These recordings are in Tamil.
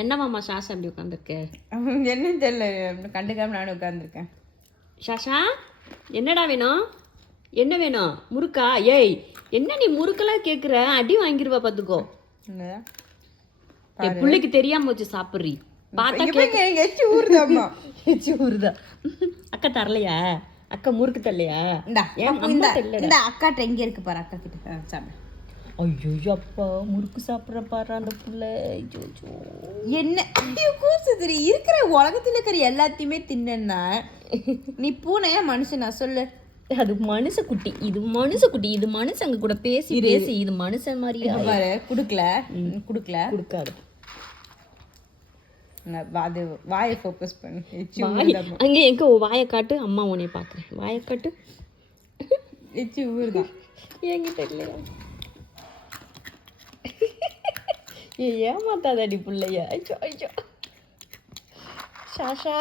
என்னவாம்மா ஷாஷா அப்படி உட்காந்துருக்கு? என்னன்னு தெரியல, கண்டுக்காம நானும் உட்காந்துருக்கேன். ஷாஷா என்னடா வேணும்? என்ன வேணும்? முறுக்கா? ஏய் என்ன நீ முறுக்கெல்லாம் கேட்குற? அடி வாங்கிடுவா பார்த்துக்கோ. என் பிள்ளைக்கு தெரியாம வச்சு சாப்பிட்றி. பார்த்தா எச்சு ஊறுதாம்மா. எச்சு ஊறுதா? அக்கா தரலையா? அக்கா முறுக்கு தரலையா? இந்த அக்காட்ட எங்க இருக்கு பாரு, அக்கா கிட்ட சாப்பிடு. ஐயோ அப்பா முறுக்கு சாப்பிட்ற பாரு அந்த பிள்ளை. என்ன கூசுதுரி? இருக்கிற உலகத்துல இருக்கிற எல்லாத்தையுமே தின்னா நீ பூனையா மனுஷனா சொல்லு? அது மனுஷ குட்டி, இது மனுஷ குட்டி, இது மனுஷங்க கூட பேசி பேசி இது மனுஷன் மாதிரி பாரு. குடுக்கல கொடுக்காது. அது வாயை ஃபோக்கஸ் பண்ணு. அங்கே எங்க வாயை காட்டு, அம்மா உன்னைய பார்க்குறேன். வாயை காட்டு. எச்சி ஊறுதான். என்கிட்ட இல்லையா? ஏமாத்தாதடி பிள்ளைய. ஐயோ ஐயோ ஷாஷா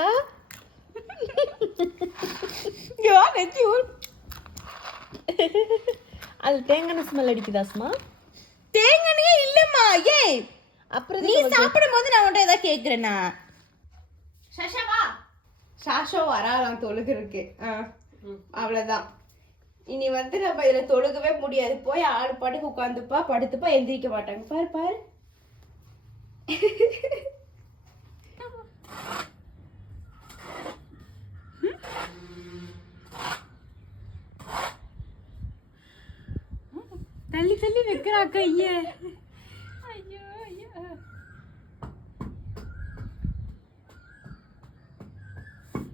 அது தேங்காய் ஸ்மெல் அடிக்குதாஸ்மா? தேங்காயே இல்லம்மா. ஏய் அப்புறம் நீ சாப்பிடும் போது நான் உன்கிட்ட ஏதாவது கேட்குறேன்னா? ஷாஷோ வராலாம் தொழுகிறதுக்கு. அவ்வளோதான். இனி வந்து நம்ம இதில் தொழுகவே முடியாது. போய் ஆடு பாட்டுக்கு உட்காந்துப்பா, படுத்துப்பா, எந்திரிக்க மாட்டாங்க. பாரு பாரு. தள்ளி தள்ளி வைக்கிறா கைய. ஐயோ ஐயோ.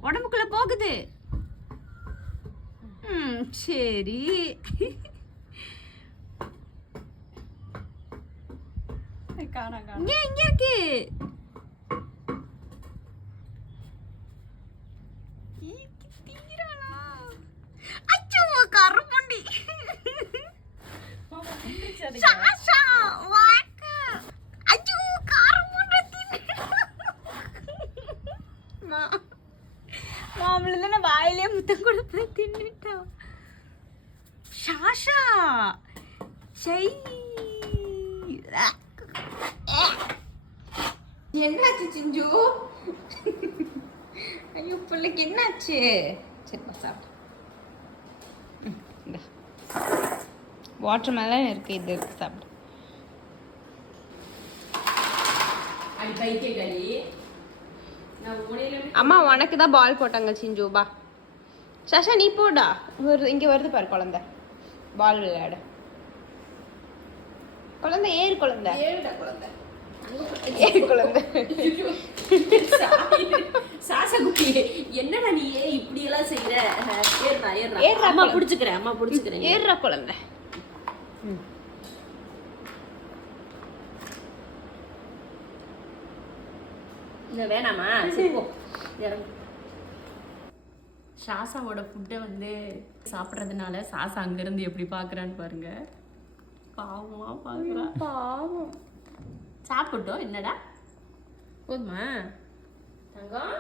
உடம்புக்குள்ள போகுது. சரி. இங்க இருக்கு. அச்சோ கருப்புண்டி. ஷாஷா வாக்க. அச்சோ கருப்புண்டி. மாமல தான வாயிலே முத்தம் கொடுத்து தின்னுட்டா. ஷாஷா சை. என்னாச்சு சிஞ்சு? ஐயோ பிள்ளைக்கு என்னாச்சு? சரி சாப்பிடு. வாட்டர் மேலன் இருக்கு, இது இருக்கு, சாப்பிடு. அம்மா உனக்கு தான் பால் போட்டாங்க சிஞ்சு. பா ஷாஷா நீ போடா. இங்க வருது பாரு குழந்தை பால் விளையாட. குழந்தை ஏறு குழந்தை. என்னடா நீ இப்படி எல்லாம் செய்யற? அம்மா புடிச்சுக்கிறேன். ஏறுறா குழந்தை. வேணாமா? ஷாசாவோட ஃபுட்டை வந்து சாப்பிட்றதுனால சாசா அங்கிருந்து எப்படி பார்க்குறான்னு பாருங்க. பாவமா பார்க்குறா. பாவம். சாப்பிட்டோம். என்னடா போதுமா? தங்கம்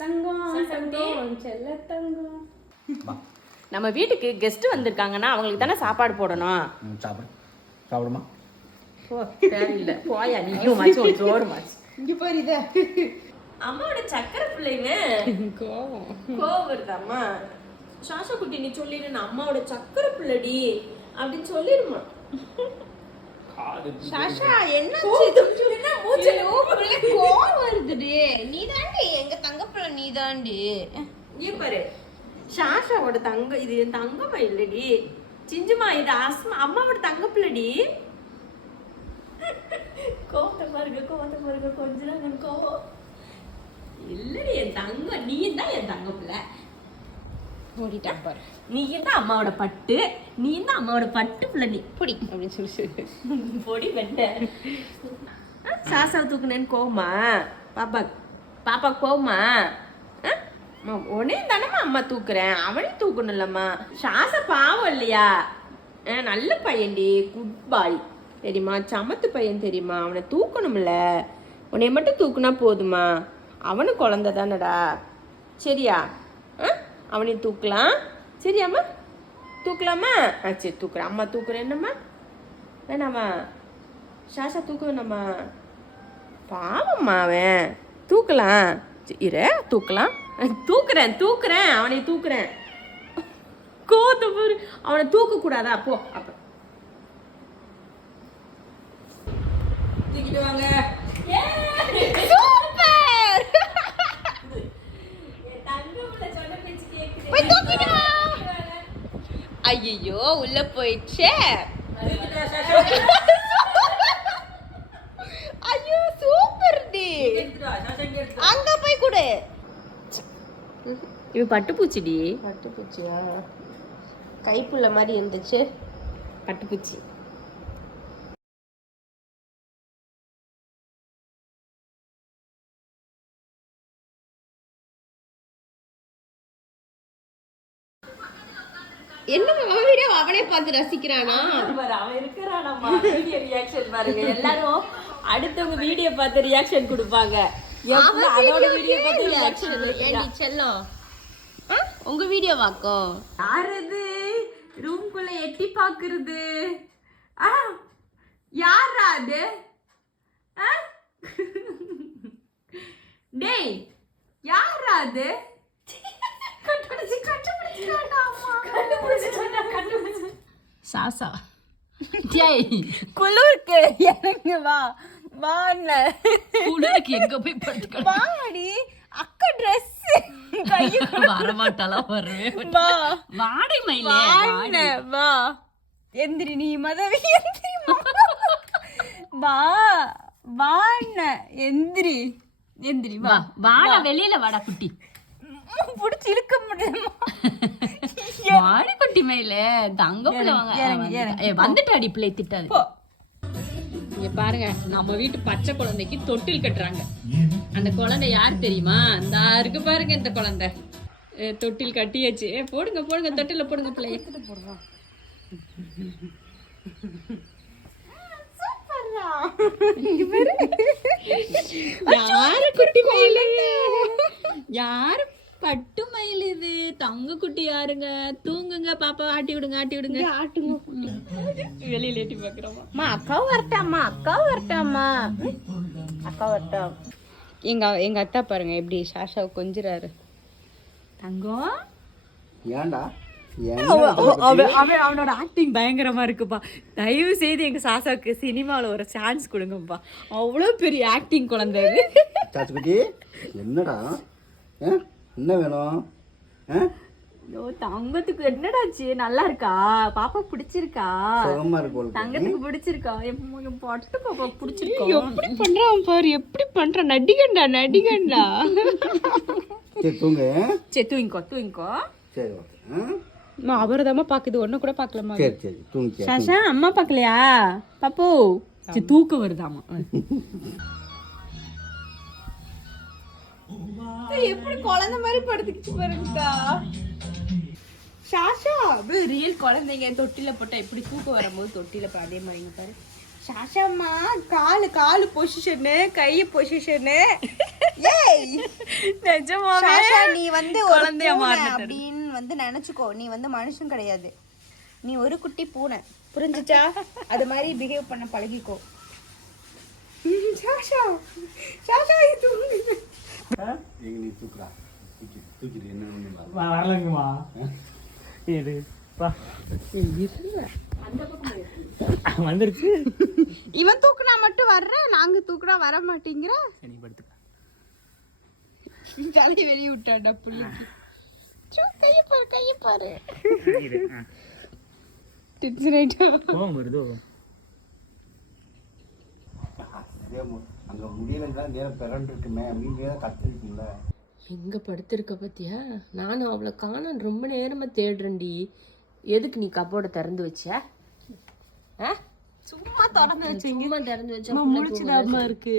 தங்கம் தங்கம் செல்ல தங்கம். நம்ம வீட்டுக்கு கெஸ்ட் வந்திருக்காங்கன்னா அவங்களுக்கு தானே சாப்பாடு போடணும். சாப்பிடுமா? போ தேவையில்லை. போயா நீயும் மாச்சு சோறு மாச்சு. இங்க பாரு இத. அம்மாவோட சக்கரை பிள்ளைங்க கோவம் வருதாம்மா? ஷாஷா குட்டி நீ சொல்லிடு, நான் அம்மாவோட சக்கரை பிள்ளைடி அப்படின்னு சொல்லிடுமா? ஷாஷா என்னாச்சு? கோவம் வருதுடி. நீதாண்டி எங்க தங்க பிள்ளை, நீதாண்டி. நீ பாரு ஷாஷாவோட தங்க, இது என் தங்கமா இல்லடி சிஞ்சுமா, இது அம்மாவோட தங்க பிள்ளைடி. கோவத்தை பாருங்க கொஞ்ச நேரம் கோவம் இல்லடி. என் தங்க நீ தான் என் தங்க பிள்ளை. ஓடிட்டா பாரு. நீ தான் அம்மாவோட பட்டு, நீ தான் அம்மாவோட பட்டு பிள்ளை. நீ பொடி அப்படின்னு சொல்லி பொடி வெட்ட. சாசாவை தூக்குனேன்னு கோவமா? பாப்பா கோவமா? உடனே தானம்மா அம்மா தூக்குறேன், அவனையும் தூக்கணும் இல்லம்மா. சாசா பாவம் இல்லையா? நல்ல பையன்டி, குட் பாய் தெரியுமா, சமத்து பையன் தெரியுமா, அவனை தூக்கணும்ல. உன்னைய மட்டும் தூக்குனா போதுமா? அவனும் குழந்தை தானடா. சரியா? அவனையும் தூக்கலாம். சரியாம்மா? தூக்கலாமா? சரி தூக்குறேன். அம்மா தூக்குறேன். என்னம்மா வேணாமா? ஷாஷா தூக்க வேணாமா? பாவம்மா அவன் தூக்கலாம் இரு தூக்கலாம் தூக்குறேன் அவனை தூக்குறேன் கோத்து பாரு அவனை தூக்க கூடாதா போ அப்ப தூக்கிட்டு வாங்க சூப்பர் போய் தூக்கிட்டு வா ஐயோ உள்ள போயிடுச்சே ஐயோ சூப்பர் டி அங்க போய் கொடு இது பட்டுப்பூச்சிடி பட்டுப்பூச்சியா கைப்புள்ள மாதிரி இருந்துச்சு பட்டுப்பூச்சி என்ன அவன் வீடியோ அவனே பார்த்து ரசிக்கிறானா அவன் இருக்கிறானம்மா வீடியோ ரியாக்ஷன் பாருங்க எல்லாரும் அடுத்தவங்க வீடியோ பார்த்து ரியாக்ஷன் கொடுப்பாங்க அதோட வீடியோ பார்த்து ரியாக்ஷன் செல்லம் உங்க வீடியோ வாக்கோ யாரது ரூம்குள்ள எட்டி பாக்குறது யாரா அது டேய் யாரா அது சாசா டேய் குளிருக்கு இறங்கு வா வாண்ண குளிருக்கு எங்க போய் படுத்துக்க வாடி அக்கா ட்ரெஸ் வரமாட்டாளா வரவே வா வாடை மயிலே வாண்ண வா எந்திரி நீ மதவி எந்திரி வா வாண்ண எந்திரி எந்திரி வா வாடா வெளியில வாடா குட்டி புடிச்சு இழுக்க முடியுமா வாடி குட்டி மயிலே தங்க பிள்ளை வாங்க வந்துட்டாடி பிள்ளை திட்டாது இங்க பாருங்க நம்ம வீட்டு பச்சை குழந்தைக்கு தொட்டில் கட்டுறாங்க அந்த குழந்தை யார் தெரியுமா இந்த இருக்கு பாருங்க இந்த குழந்தை தொட்டில் கட்டியாச்சு போடுங்க போடுங்க தொட்டில போடுங்க பிள்ளைய யாரு குட்டி மயிலு யாரு பட்டு மயில் இது தங்க குட்டி யாருங்க தூங்குங்க பாப்பா ஆட்டி விடுங்க ஆட்டுங்க வெளியில ஏட்டி பாக்குறோமா அக்கா வரட்டாமா அக்கா வரட்டும் எங்க அத்தா பாருங்க எப்படி சாஷாவை கொஞ்சுறாரு தங்கம் ஏன்டா அவனோட ஆக்டிங் பயங்கரமா இருக்குப்பா தயவு செய்து எங்க சாசாவுக்கு சினிமாவில் ஒரு சான்ஸ் கொடுங்கப்பா அவ்வளோ பெரிய ஆக்டிங் குழந்தை இது சாச்சுக்குட்டி என்னடா என்ன வேணும் ஐயோ தங்கத்துக்கு என்னடாச்சு நல்லா இருக்கா பாப்பா பிடிச்சிருக்கா சுகமா இருக்கு தங்கத்துக்கு பிடிச்சிருக்கா என் பட்டு பாப்பா பிடிச்சிருக்கா எப்படி பண்றான் பாரு எப்படி பண்றான் நடிகண்டா சரி தூங்கு சரி தூங்கிக்கோ சரி ஓகே அவர்தாம்மா பாக்குது ஒண்ணு கூட பாக்கலாமா சரி சரி தூங்கி சாஷா அம்மா பார்க்கலையா பாப்பு சரி தூக்கம் வருதாமா எப்படி குழந்தை மாதிரி படுத்துக்கிட்டு பாருங்கக்கா சாஷா அப்படியே ரியல் குழந்தைங்க தொட்டில போட்டா எப்படி தூக்கம் வரும்போது தொட்டில அதே மாதிரி பாரு சாஷாம்மா காலு பொசிஷனு கைய பொசிஷனு ஏய் நிஜமாவே சாஷா நீ வந்து ஒரு குழந்தையா பூனை மாறிட்ட. அப்படின்னு வந்து நினைச்சுக்கோ நீ வந்து மனுஷன் கிடையாது நீ ஒரு குட்டி பூனை புரிஞ்சுச்சா அது மாதிரி பிஹேவ் பண்ண பழகிக்கோ சாஷா சாஷா இது எங்க நீ தூக்குறா தூக்கிட்டு என்ன வரலங்கம்மா இது பா வந்துருச்சு இவன் தூக்குனா மட்டும் வர்ற நாங்க தூக்குனா வர மாட்டேங்கிற சரி படுத்துக்க தலையை வெளியே விட்டாடா புள்ளிக்கு கைய பாரு டிப்ஸ் ரைட்டா கோவம் வருதோ அங்க முடியலன்னா நேரம் பிறண்டு இருக்குமே அப்படின்னு கத்திருக்கும்ல எங்க படுத்திருக்க பத்தியா நானும் அவளை காணோம் ரொம்ப நேரமா தேடுறேன்டி எதுக்கு நீ கப்போர்டை திறந்து வச்சியா சும்மா திறந்து வச்சீங்க சும்மா திறந்து வச்சா முழிச்சுடாம இருக்கு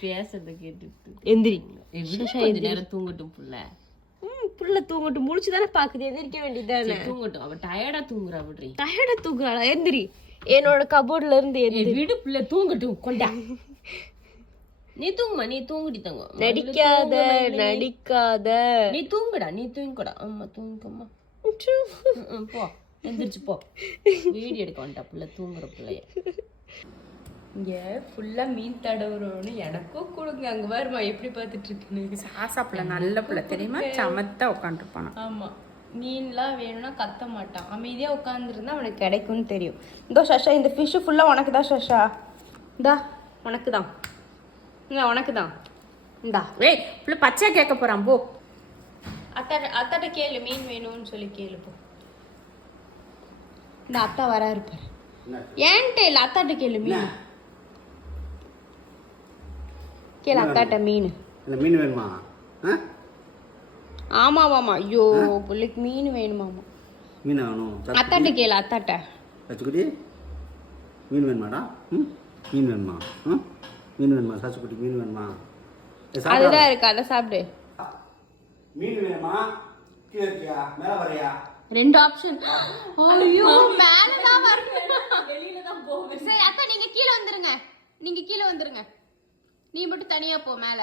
பேசுறத கேட்டுட்டு எந்திரி கொஞ்ச நேரம் தூங்கட்டும் புள்ள புள்ள தூங்கட்டும் முழிச்சுதானே பாக்குது எந்திரிக்க வேண்டியதானே தூங்கட்டும் அவ டயர்டா தூங்குறா விடுறி டயர்டா தூங்குறாளா எந்திரி என்னோட கபோர்ட்ல இருந்து எந்திரி விடு புள்ள தூங்கட்டும் கொண்டா நீ தூங்குமா நீ தூங்குடி தங்க நடிக்காத நீ தூங்குடா நீ தூங்கிக்கடா அம்மா தூங்கிக்கம்மா போ எந்திரிச்சு போ வீடியோ எடுக்க வேண்டாம் புள்ள தூங்குற பிள்ளைய இங்க ஃபுல்லா மீன் தடவுறோன்னு எனக்கும் கொடுங்க. அங்க பாருமா எப்படி பார்த்துட்டு இருக்குன்னு. ஆசா பிள்ளை நல்ல பிள்ளை தெரியுமா, சமத்தா உட்காந்துருப்பானா. ஆமா, மீன்லாம் வேணும்னா கத்த மாட்டான், அமைதியா உட்காந்துருந்தா அவனுக்கு கிடைக்கும்னு தெரியும். இதோ சஷா, இந்த ஃபிஷ்ஷு ஃபுல்லா உனக்கு தான் சஷா. இந்தா உனக்கு தான், இந்தா உனக்கு தான். இந்தா ஏய் பிள்ளை பச்சையா கேட்க போறான் போ. அத்தாட்ட கேளு, மீன் வேணும்னு சொல்லி கேளு போ. இந்த அத்தா வரா இருப்பாரு. ஏன்ட்டு இல்லை, அத்தாட்ட கேளு மீன் கேளு. அத்தாட்ட மீன் இல்லை மீன் வேணுமா? ஆமாவாமா. ஐயோ பிள்ளைக்கு மீன் வேணுமாமா. மீன் வேணும். அத்தாட்ட கேளு, அத்தாட்ட. சச்சுக்குட்டி மீன் வேணுமாடா? ம் மீன் வேணுமா? ம் மீன் வேணுமா? சச்சுக்குட்டி மீன் வேணுமா? அதுதான் இருக்கு, அதை சாப்பிடு. மீன் வேணுமா? கீழே இருக்கியா மேலே வரையா? 2 ஆப்ஷன். ஐயோ மேல தான் வரணும், வெளியில தான் போவேன். சரி அத்தா நீங்க கீழ வந்துருங்க, நீங்க கீழ வந்துருங்க, நீ மட்டும் தனியா போ மேல.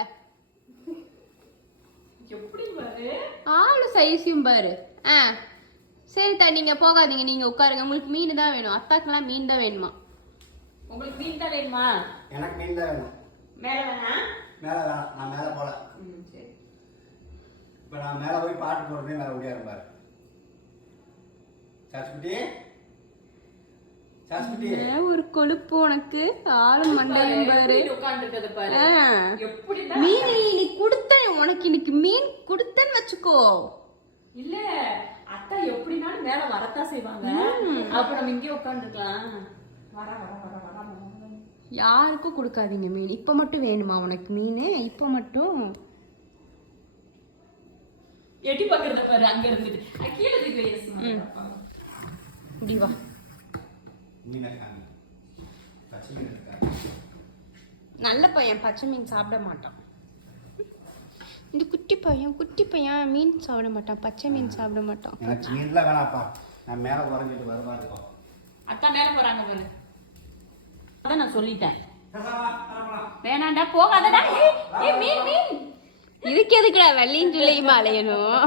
எப்படி பாரு ஆளு சைஸையும் பாரு. சரி தா, நீங்க போகாதீங்க, நீங்க உட்காருங்க. உங்களுக்கு மீன் தான் வேணும், அத்தாக்கெல்லாம் மீன் தான் வேணுமா? உங்களுக்கு மீன் தான் வேணுமா? எனக்கு மீன் தான் வேணும். மேல வேணா? மேலே வேணாம், நான் மேலே போகல. சரி. இப்போ நான் மேலே போய் பாட்டு போடுறதே மேலே ஓடியா இருப்பார். சாச்சுக்குட்டி சாச்சுக்குட்டி ஒரு கொழுப்பு உனக்கு, ஆளு மண்டையும் பாரு. உட்காந்துருக்கத பாரு. எப்படி மீன் நீ கொடுத்த, உனக்கு இன்னைக்கு மீன் கொடுத்தன்னு வச்சுக்கோ. இல்ல அத்தா எப்படினாலும் மேல வரத்தான் செய்வாங்க. அப்ப நம்ம இங்கே உட்காந்துருக்கலாம். வர வர வர வர வர. யாருக்கும் கொடுக்காதீங்க மீன். இப்ப மட்டும் வேணுமா உனக்கு மீன்? இப்ப மட்டும் எட்டி பாக்குறத பாரு, அங்க இருந்துட்டு கீழே இருக்கு. இப்படி வா. மீனை காமி. பச்சை மீன் இருக்கா? நல்ல பையன் பச்சை மீன் சாப்பிட மாட்டான். இந்த குட்டி பையன் மீன் சாப்பிட மாட்டான், பச்சை மீன் சாப்பிட மாட்டான். எனக்கு மீன்லாம் வேணாப்பா, நான் மேலே குறைஞ்சிட்டு வருமா இருக்கோம். அத்தா மேல போறாங்க பாரு. அதான் நான் சொல்லிட்டேன். பேசாமா வேணாண்டா, போகாதடா. ஏய் மீன் மீன். இதுக்கு எதுக்குடா வெள்ளியும் சொல்லியுமா அலையணும்?